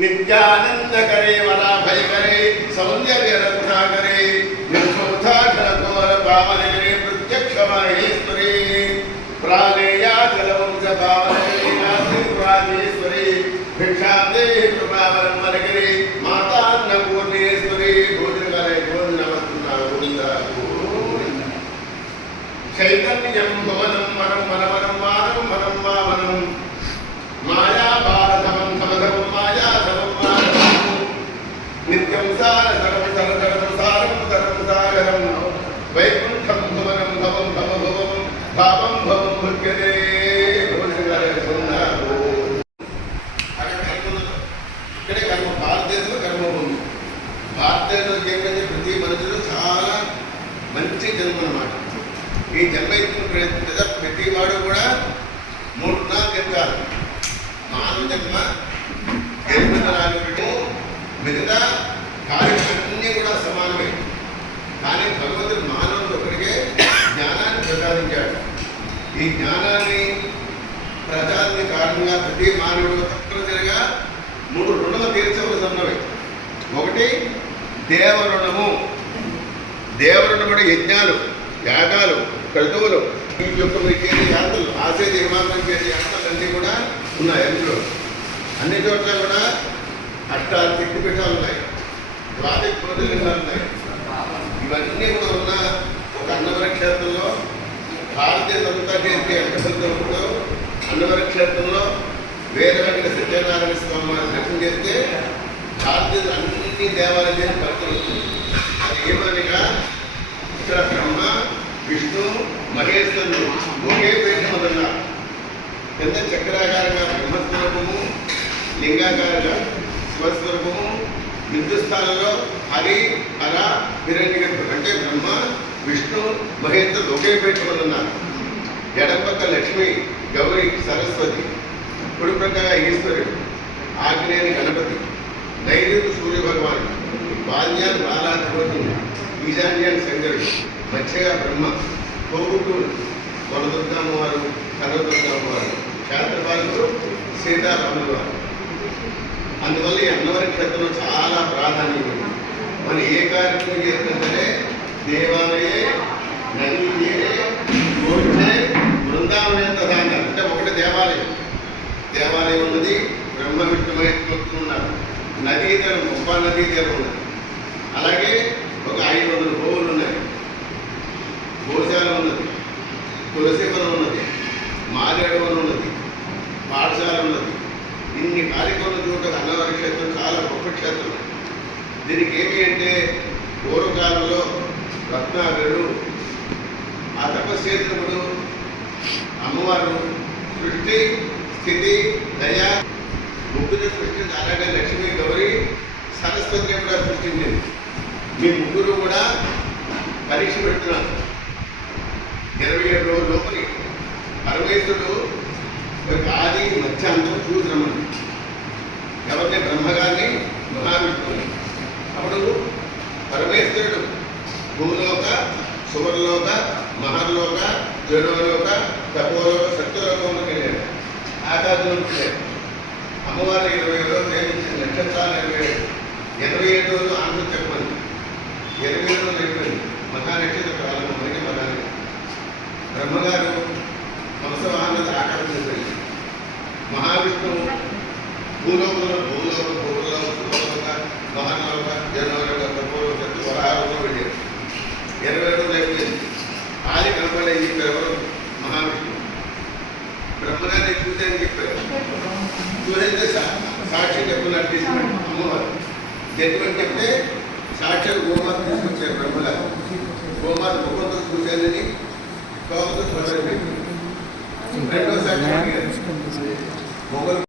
नित्यानंद करे वराभय करे सौंदर्य रक्षा करे निर्मोधाचल पावन करे प्रत्यक्ष महेश्वरी प्राणेयाचलवंश पावन करे नासिराजेश्वरी भिक्षादे कृपावरम करे माता अन्नपूर्णेश्वरी भोजन करे चैतन्यं भवनं वनं वनवनं वानं वनं वामनं माया भारतमं समधमं माया समं मानवं नित्यं सार सर्वं सरसरं सारं सर्वं सागरं वैकुण्ठं भवनं भवं भवभवं भावं भवं भुज्यते ఇక్కడే కర్మ భారతదేశంలో కర్మ ఉంది. భారతదేశంలో ఏంటంటే ప్రతి మనుషులు చాలా మంచి జన్మ అన్నమాట. ఈ జన్మ ఇచ్చిన ప్రతి వాడు కూడా 3 చెప్తారు. మానవ జన్మ 8 మిగతా కార్యక్రమాలన్నీ కూడా సమానమే. కానీ భగవంతుడు మానవుడు ఒకరికే జ్ఞానాన్ని ప్రసాదించాడు. ఈ జ్ఞానాన్ని ప్రసాదించిన కారణంగా ప్రతి మానవుడు తప్పనిసరిగా 3 రుణాలు తీర్చవలసి ఉన్నవి. ఒకటి దేవరుణము. దేవరుణం అంటే యజ్ఞాలు, యాగాలు, క్రతువులు, ఈ యొక్క మీరు చేసే యాత్రలు, ఆశయ నిర్మాణం చేసే యాత్రలన్నీ కూడా ఉన్నాయి. అందులో అన్ని చోట్ల కూడా అష్టాలు శక్తిపీఠాలు ఉన్నాయి, 12 జ్యోతిర్లింగాలు ఉన్నాయి. ఇవన్నీ కూడా ఉన్న ఒక అన్నవర క్షేత్రంలో భారతదేశంతా చేసే అష్టసంతో అన్నవర క్షేత్రంలో వేదవంటి సత్యనారాయణ స్వామి వారిని దర్శనం చేస్తే భారతదేశం అన్ని దేవాలయాలు పరిచయం. అది ఏమనగా ఇక్కడ బ్రహ్మ విష్ణు మహేశ్వరుడు ఒకే పేట మొదలున్నారు. కింద చక్రాకారంగా బ్రహ్మస్వరూపము, లింగాకారంగా శివస్వరూపము, హిందుస్థానంలో హరి హర హిరణ్యగర్భుడు అంటే బ్రహ్మ విష్ణు మహేశ్వరుడు ఒకే పేట మొదలున్నారు. ఎడం పక్క లక్ష్మి గౌరీ సరస్వతి, కుడి ప్రకాగా ఈశ్వరుడు, ఆగ్నేయాన్ని గణపతి, నైరుతి సూర్య భగవాన్, బాల్యాన్ని బాలాధిపతుడు, ఈశాన్యాన్ని శంకరుడు, మధ్యగా బ్రహ్మ, కోగుటూరు వనదుర్గమ్మ వారు, కనదుర్గమ్మ వారు, క్షేత్రపాలకుడు సీతారాముల వారు. అందువల్ల ఈ అన్నవర క్షేత్రంలో చాలా ప్రాధాన్యత ఉంది. మనం ఏ కార్యక్రమం చేస్తుంటే దేవాలయే నదీ తీరే గోడ్చే బృందావనే తదాన్ని అంటే ఒకటి దేవాలయం. దేవాలయం ఉన్నది, బ్రహ్మ విష్ణు మహేశ్వరులు ఉన్నారు. నదీ తీరం, గొప్ప నదీ తీరం ఉన్నది. అలాగే ఒక 500 గోవులు ఉన్నాయి, గోశాల ఉన్నది, తులసివనం ఉన్నది, మారేడవనం ఉన్నది, పాఠశాల ఉన్నది. ఇన్ని కార్యక్రమాలు చూడటం అన్నవర క్షేత్రం చాలా గొప్ప క్షేత్రం. దీనికి ఏమి అంటే పూర్వకాలంలో రత్నాకరుడు ఆ తపస్సు చేసినప్పుడు అమ్మవారు సృష్టి స్థితి దయ ముగ్గురు సృష్టించి, అలాగే లక్ష్మీ గౌరీ సరస్వతిని కూడా సృష్టించింది. మీ ముగ్గురు కూడా పరీక్ష పెడుతున్నారు. 27 రోజుల లోపలి పరమేశ్వరుడు ఆది మధ్య అంతం చూసిరమ్మని ఎవరిని బ్రహ్మగారిని మహావిష్ణువుని. అప్పుడు పరమేశ్వరుడు భూలోక సువర్లోక మహర్లోక జనోలోక తపోలోక సత్యలోకంలోకి వెళ్ళాడు. ఆకాశంలోకి వెళ్ళాడు. అమ్మవారు 20 రోజులు ప్రేమించింది. నక్షత్రాలు 27 రోజులు ఆనందం చెప్పండి. 20 రోజులు అయిపోయింది. మహానక్షత్ర కాలంలో మనకి మహానక్షత్రం బ్రహ్మగారు వంశవాహన ఆకాశం జరిగింది. మహావిష్ణువు భూలోకంలో భూలోక సులోక మహర్లోక జనలోక తపోలోక వరాహంలో వెళ్ళారు. 20 రోజులు అయిపోయింది. ఆది కనపడేది ఎవరు? మహావిష్ణువు. బ్రహ్మగారిని చూసేదని చెప్పారు. చూసైతే సాక్షి చెప్పున్నారు తీసుకుని అమ్మవారు జడ్జిమెంట్ చెప్తే సాక్షాత్ గోమాత తీసుకొచ్చారు బ్రహ్మగారు. గోమాత ముఖంతో చూసేదని తోకతో చూడలేదు. రెండో సాక్షి మొగలు